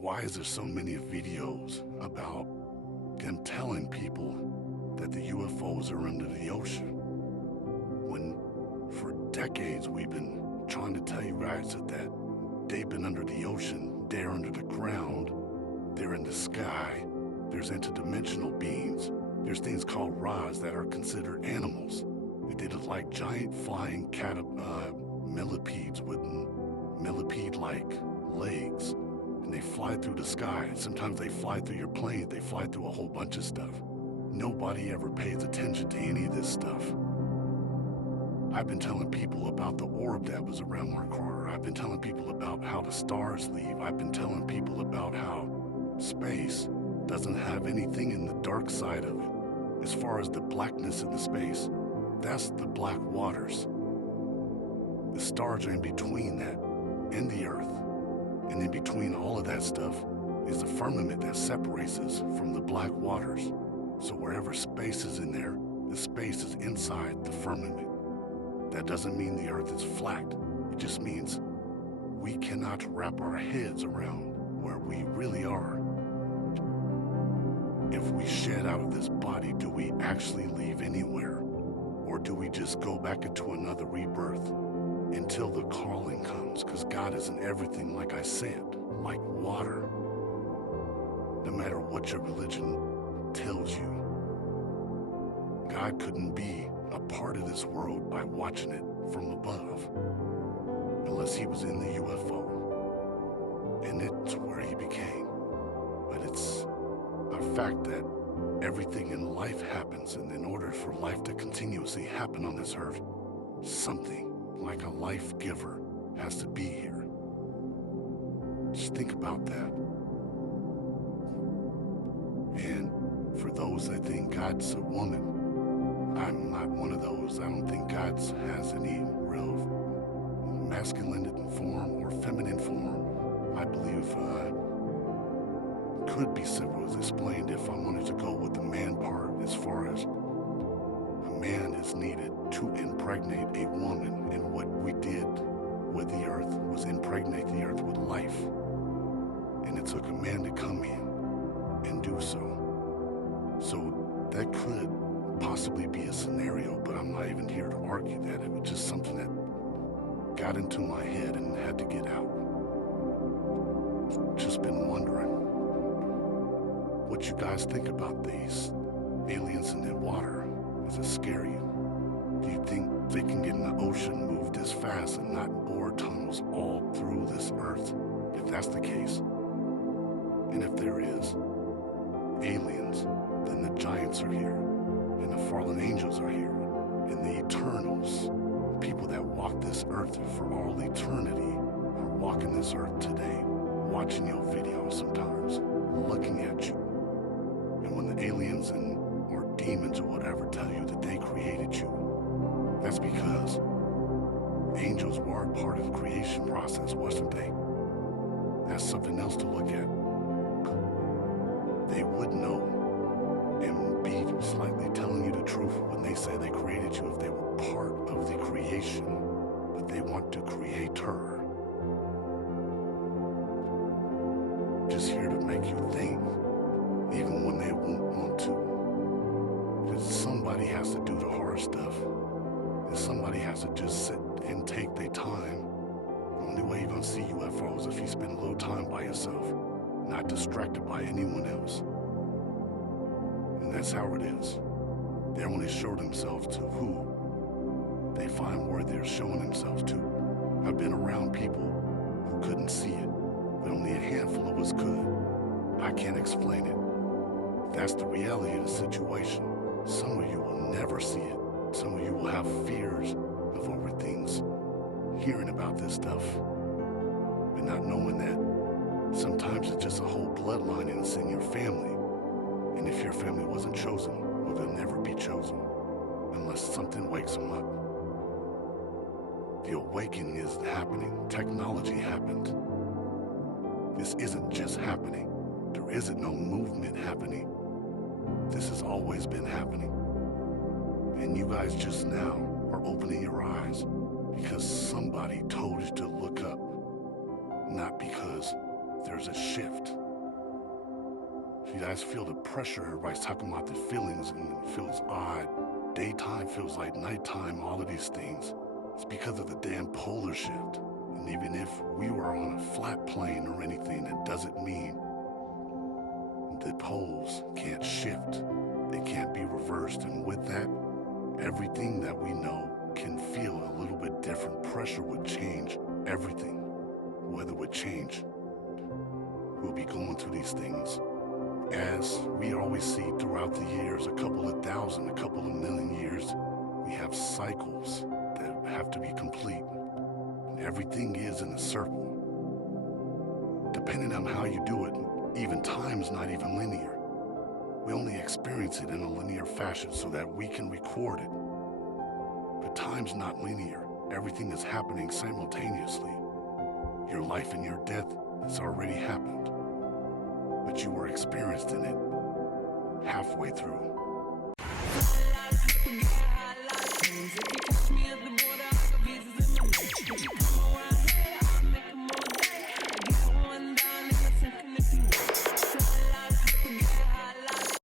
Why is there so many videos about them telling people that the UFOs are under the ocean? When for decades we've been trying to tell you guys that they've been under the ocean, they're under the ground, they're in the sky, there's interdimensional beings, there's things called Ras that are considered animals. They look like giant flying millipedes with millipede-like legs, and they fly through the sky. Sometimes they fly through your plane, they fly through a whole bunch of stuff. Nobody ever pays attention to any of this stuff. I've been telling people about the orb that was around Mark Carter. I've been telling people about how the stars leave. I've been telling people about how space doesn't have anything in the dark side of it. As far as the blackness in the space, that's the black waters. The stars are in between that and the earth. And in between all of that stuff is the firmament that separates us from the black waters. So wherever space is in there, the space is inside the firmament. That doesn't mean the earth is flat. It just means we cannot wrap our heads around where we really are. If we shed out of this body, do we actually leave anywhere? Or do we just go back into another rebirth until the calling comes? Because God is in everything, like I said, like water. No matter what your religion tells you, God couldn't be a part of this world by watching it from above, unless he was in the UFO. And it's where he became. But it's a fact that everything in life happens, and in order for life to continuously happen on this earth, something like a life giver has to be here. Just think about that. And for those that think God's a woman, I'm not one of those. I don't think God has any real masculine form or feminine form. I believe could be simple as explained if I wanted to go with the man part, as far as a man is needed to impregnate a woman, and what we did with the earth was impregnate the earth with life. And it took a man to come in and do so. So that could possibly be a scenario, but I'm not even here to argue that. It was just something that got into my head and had to get out. Just been wondering what you guys think about these aliens in the water. Does it scare you? Do you think they can get in the ocean, move this fast, and not bore tunnels all through this earth? If that's the case, and if there is aliens, then the giants are here, and the fallen angels are here, and the Eternals, people that walk this earth for all eternity, are walking this earth today, watching your videos sometimes, looking at you. And when the aliens or demons or whatever tell you that they created you, that's because angels were a part of the creation process, wasn't they? That's something else to look at. They would know and be slightly telling you the truth when they say they created you if they were part of the creation, but they want to create her. Just here to make you think, even when they won't want to. Because somebody has to do the hard stuff, and somebody has to just sit and take their time. The only way you're gonna see UFOs is if you spend a little time by yourself, not distracted by anyone else. And that's how it is. They only show themselves to who they find worthy of showing themselves to. I've been around people who couldn't see it, but only a handful of us could. I can't explain it. That's the reality of the situation. Some of you will never see it. Some of you will have fears of over things, hearing about this stuff, but not knowing that sometimes it's just a whole bloodline and it's in your family. And if your family wasn't chosen, well, they'll never be chosen unless something wakes them up. The awakening is happening. Technology happened. This isn't just happening. There isn't no movement happening. This has always been happening. And you guys just now are opening your eyes because somebody told you to look up, not because there's a shift. You guys feel the pressure. Everybody's talking about the feelings, and it feels odd. Daytime feels like nighttime, all of these things. It's because of the damn polar shift. And even if we were on a flat plane or anything, that doesn't mean the poles can't shift. They can't be reversed. And with that, everything that we know can feel a little bit different. Pressure would change everything. Weather would change. We'll be going through these things. As we always see throughout the years, a couple of thousand, a couple of million years, we have cycles that have to be complete. And everything is in a circle. Depending on how you do it, even time's not even linear. We only experience it in a linear fashion so that we can record it. But time's not linear. Everything is happening simultaneously. Your life and your death has already happened, but you were experiencing it halfway through.